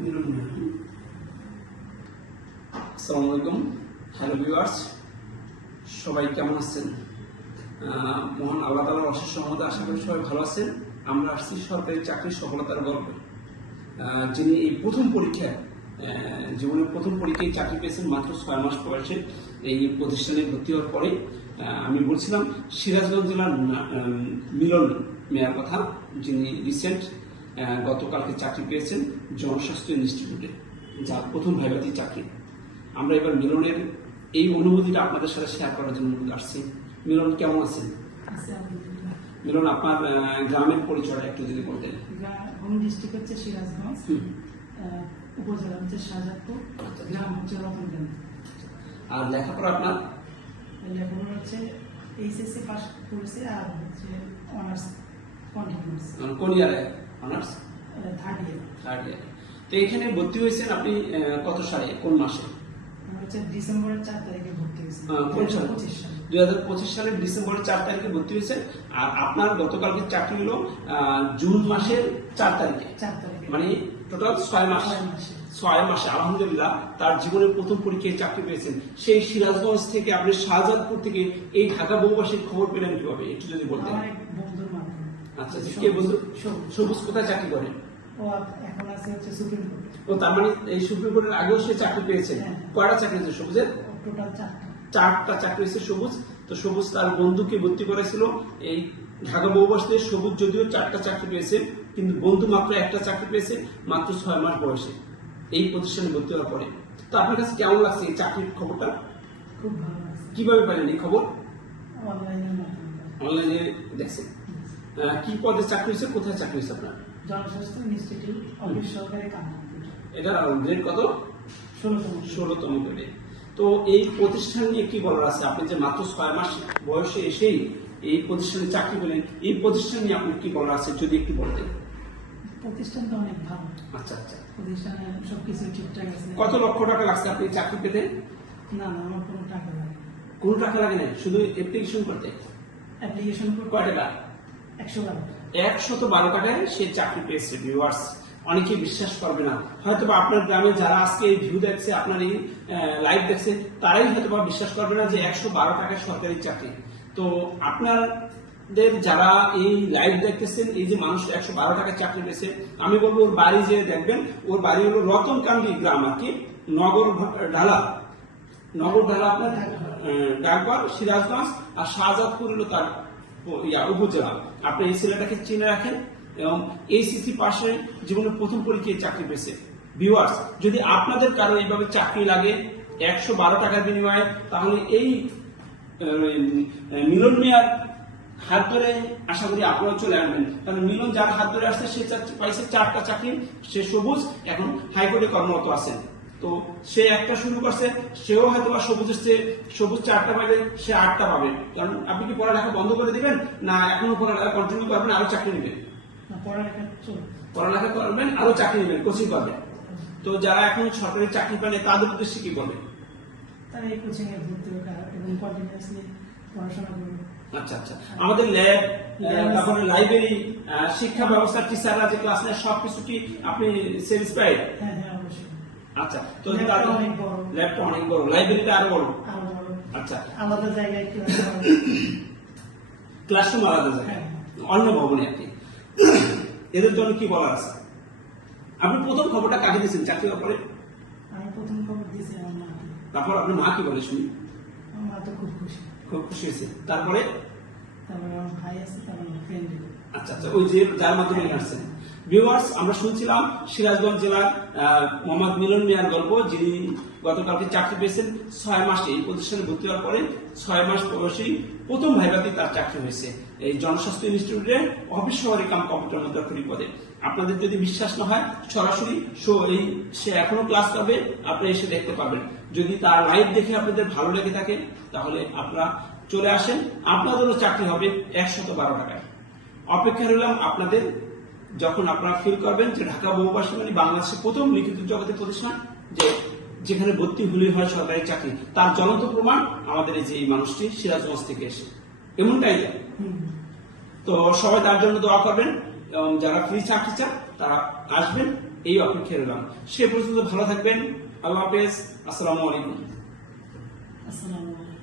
আসসালামু আলাইকুম, hello viewers, সবাই কেমন আছেন? মহান আল্লাহ তাআলার অশেষ রহমতে আশা করি সবাই ভালো আছেন। আমরা আসছি সরকারি চাকরির সফলতার গল্পে। যিনি এই প্রথম পরীক্ষায় জীবনের প্রথম পরীক্ষায় চাকরি পেয়েছেন মাত্র 6 মাস বয়সে এই প্রতিষ্ঠানে ভর্তি হওয়ার পরে, আমি বলছিলাম সিরাজগঞ্জ জেলার মিলন মেয়ার কথা, যিনি রিসেন্ট গতকালকে চাকরি পেয়েছেন জনস্বাস্থ্য ইনস্টিটিউটে, যা প্রথম ভাইবাতি চাকরি। আমরা এবার মিলনের এই অনুভূতিটা আপনাদের সাথে শেয়ার করার জন্য আসছি। মিলন, কেমন আছেন? মিলন, আপনার গ্রামের পরিচয়টা একটু যদি বলতেন। হোম ডিস্ট্রিক্ট হচ্ছে সিরাজগঞ্জ, উপজেলা হচ্ছে শাহজাদপুর, গ্রাম হচ্ছে রতনগঞ্জ। আর লেখাপড়া আপনার? লেখাপড়া হচ্ছে এইচএসসি পাস করেছে, আর হচ্ছে অনার্স কন্টিনিউয়াস। কোন ইয়ারে অনার্স? Third year. তো এখানে ভর্তি হয়েছেন আপনি কত সালে, কোন মাসে? হচ্ছে ডিসেম্বরের 4 তারিখে ভর্তি হয়েছে। 2025 সালের ডিসেম্বরের 4 তারিখে ভর্তি হয়েছে। আর আপনার গতকালকে চাকরি হলো জুন মাসের 4 তারিখে, মানে টোটাল 6 মাস। 6 মাসে আলহামদুলিল্লাহ তার জীবনের প্রথম পরীক্ষায় চাকরি পেয়েছেন। সেই সিরাজগঞ্জ থেকে আপনি শাহজাদপুর থেকে এই ঢাকা বহুবাসীর খবর পেলেন কিভাবে, একটু যদি বলতেন। বন্ধুর মাধ্যমে। আচ্ছা, কে বন্ধু? সবুজ কোথায় চাকরি করে? ও এখন আছে হচ্ছে সুপ্রিম কোর্ট। ও তার মানে এই সুপ্রিম কোর্টের আগেও সে চাকরি পেয়েছে। কয়টা চাকরি হয়েছে সবুজের? টোটাল 4টা চাকরি হয়েছে সবুজ। তো সবুজ তার বন্ধুকে ভর্তি করেছিল এই ঢাকা বহুবাসীতে। সবুজ যদিও 4টা চাকরি পেয়েছে, কিন্তু বন্ধু মাত্র 1টা চাকরি পেয়েছে মাত্র 6 মাস বয়সে এই প্রতিষ্ঠানে ভর্তি হওয়ার পরে। তো আপনার কাছে কেমন লাগছে এই চাকরির খবরটা? খুব ভালো লাগছে। কিভাবে পেলেন এই খবর? অনলাইনে দেখছেন। কি পদে চাকরি হয়েছে, কোথায় চাকরি হয়েছে আপনার? জনস্বাস্থ্য ইনস্টিটিউট, অফিস সহকারী কাম। এটা গ্রেড কত? 16তম গ্রেডে। তো এই প্রতিষ্ঠান নিয়ে কি বলার আছে? আপনি যে মাত্র 6 মাস বয়সে এসেই এই প্রতিষ্ঠানে চাকরি পেলেন, এই প্রতিষ্ঠান নিয়ে আপনি কি বলার আছে যদি একটু বলতেন। প্রতিষ্ঠানটা অনেক ভালো। আচ্ছা, প্রতিষ্ঠানে সবকিছু ঠিকঠাক আছে। কত লক্ষ টাকা লাগছে আপনি চাকরি পেতে? না, আমার কোনো টাকা লাগে। কোনো টাকা লাগে না, শুধু অ্যাপ্লিকেশন করতে। অ্যাপ্লিকেশন করতে কয় টাকা? 112 টাকায় সে চাকরি পেয়েছে। ভিউয়ার্স, অনেকে বিশ্বাস করবে না, হয়তো বা আপনার গ্রামে যারা আজকে এই ভিউ দেখছে, আপনার এই লাইভ দেখছে, তারাই হয়তো বা বিশ্বাস করবে না যে 112 টাকায় সরকারি চাকরি। তো আপনাদের যারা এই লাইভ দেখতেছেন, এই যে মানুষ 112 টাকায় চাকরি পেয়েছে, আমি বলবো ওর বাড়ি যে দেখবেন, ওর বাড়ি হলো রতনকান্দি গ্রাম আর কি, নগর ঢালা আপনার ডাকঘর সিরাজগঞ্জ, আর শাহজাদপুর হলো তার উপজেলা। আপনি এই ছেলেটাকে চিনে রাখেন এবং এইচএসসি পাশে জীবনের প্রথম পরীক্ষায় চাকরি পেয়েছে। ভিউয়ার্স, যদি আপনাদের কারো এইভাবে চাকরি লাগে 112 টাকার বিনিময়ে, তাহলে এই মিলন মিয়ার হাত ধরে আশা করি আপনারা চলে আসবেন। কারণ মিলন যার হাত ধরে আসছে সে পাইছে 4টা চাকরি। সে সবুজ এখন হাইকোর্টে কর্মরত আছেন। তো সে একটা শুরু করছে, সেও হয়তো বা সবুজ 4টা পাবে, সে 8টা পাবে। কারণ আপনি কি পড়ালেখা বন্ধ করে দিবেন, না এখনো পড়ালেখা কন্টিনিউ করবেন, আরো চাকরি নেবেন? পড়ালেখা করবেন, আরো চাকরি নেবেন, কোচিং করবেন। তো যারা এখন সরকারি চাকরি পান তাদের উদ্দেশ্যে কি বলবে? তারা এই কোচিং এ ভর্তি হবে এবং কন্টিনিউয়াসলি পড়াশোনা করবে। আচ্ছা, আমাদের ল্যাব, তারপরে লাইব্রেরি, শিক্ষা ব্যবস্থা, টিচাররা যে ক্লাস নেয় সবকিছু কি আপনি স্যাটিসফাইড? হ্যাঁ, অবশ্যই। আচ্ছা, তো ল্যাবটা অনেক বড়, লাইব্রেরিটা আরো বড়। আচ্ছা, আলাদা জায়গায় ক্লাসরুম আলাদা জায়গায়, অন্য ভবনে আর কি। এদের জন্য কি বলার আছে? আপনি প্রথম খবরটা কাকে দিয়েছেন চাকরি হওয়ার পরে? আমি প্রথম খবর দিয়েছি আমার মাকে। তারপর আপনার মা কি বলে শুনি? আমার মা তো খুব খুশি হয়েছে। তারপরে আমার ভাই আছে, তারপর ফ্রেন্ড। আচ্ছা, ওই যে যার মাধ্যমে আসছেন। ভিউয়ার্স, আমরা শুনছিলাম সিরাজগঞ্জ জেলার মোহাম্মদ মিলন মিয়ার গল্প, যিনি গতকালকে চাকরি পেয়েছেন 6 মাসে এই প্রতিষ্ঠানে ভর্তি হওয়ার পরে। 6 মাস বয়সেই প্রথম ভাইবাতে তার চাকরি হয়েছে এই জনস্বাস্থ্য ইনস্টিটিউটে অফিস সহকারী কাম কম্পিউটার মুদ্রাক্ষরিক পদে। আপনাদের যদি বিশ্বাস না হয়, সরাসরি সে এখনো ক্লাস করবে, আপনি এসে দেখতে পাবেন। যদি তার লাইভ দেখে আপনাদের ভালো লেগে থাকে, তাহলে আপনারা চলে আসেন, আপনাদেরও চাকরি হবে 112 টাকায়। অপেক্ষা রইলাম আপনাদের, যখন আপনারা ফিল করবেন যে ঢাকা বহুবাসী মানে বাংলাদেশের প্রথম লিখিত জগতের প্রতিষ্ঠান, যেখানে ভর্তি হলেই হয় সরকারি চাকরি। তার জ্বলন্ত প্রমাণ আমাদের এই যে এই মানুষটি সিরাজগঞ্জ থেকে এসে, এমনটাই। তো সবাই তার জন্য দোয়া করবেন। এবং যারা ফ্রি চাকরি চান তারা আসবেন, এই অপেক্ষায় রইলাম। সে পর্যন্ত ভালো থাকবেন। আল্লাহ হাফেজ। আসসালামু আলাইকুম। আসসালামু আলাইকুম।